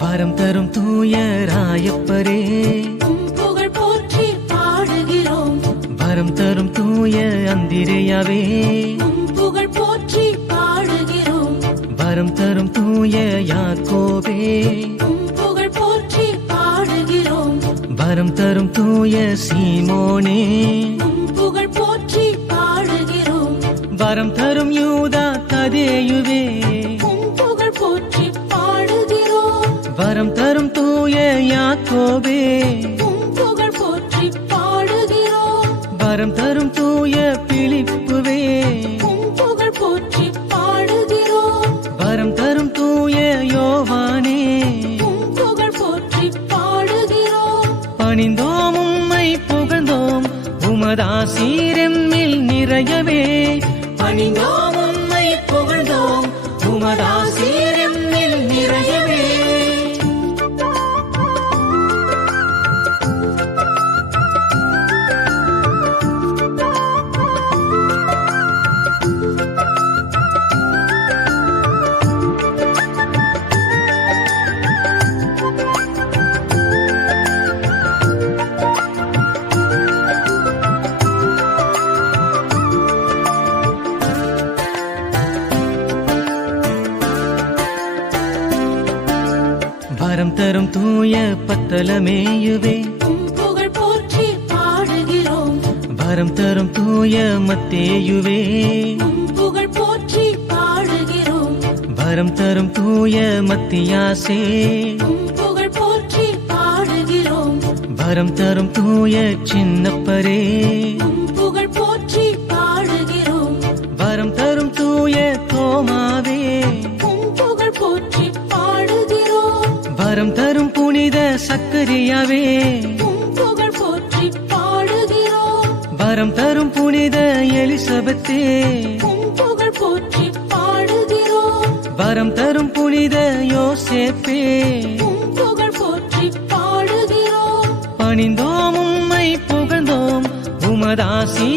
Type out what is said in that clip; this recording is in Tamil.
வரம் தரும் தூய ராயப்பரே புகழ் போற்றி பாடுகிறோம். வரம் தரும் தூய அந்திரேயாவே புகழ் போற்றி பாடுகிறோம். வரம் தரும் தூய யாக்கோபே புகழ் போற்றி பாடுகிறோம். வரம் தரும் தூய சீமோனே புகழ் போற்றி பாடுகிறோம். வரம் தரும் யூதா ததேயுவே புகழ் போற்றி பாடுகிறோம். வரம் தரும் தூய யாக்கோபே புகழ் போற்றி பாடுகிறோம். வரம் தரும் தூய பிலிப்புவே புகழ் போற்றி பாடுகிறோம். வரம் தரும் தூய யோவானே புகழ் போற்றி பாடுகிறோம். பணிந்தோம் உம்மை புகழ்ந்தோம் உமதாசீரெம்மில் நிறையவே பணிந்தோம் உம்மை புகழ்ந்தோம் உமதாசீரெம்மில் நிறையவே வரம் தரும் தூய பத்தலமேயுவே புகழ் போற்றி பாடுகிறோம். வரம் தரும் தூய மத்தேயுவே புகழ் போற்றி பாடுகிறோம். வரம் தரும் தூய மத்தியாசே புகழ் போற்றி பாடுகிறோம். வரம் தரும் தூய சின்னப்பரே புகழ் போற்றி பாடுகிறோம். வரம் தரும் தூய தோமாவே புகழ் போற்றி பாடுகிறோம். வரம் தரும் புனித சக்கரியாவே புகழ் போற்றி பாடுகிறோம். வரம் தரும் புனித எலிசபெத்தே புகழ் போற்றி பாடுகிறோம். வரம் தரும் புனித யோசேப்பே புகழ் போற்றி பாடுகிறோம். பணிந்தோம் உம்மை புகழ்ந்தோம் உமதாசி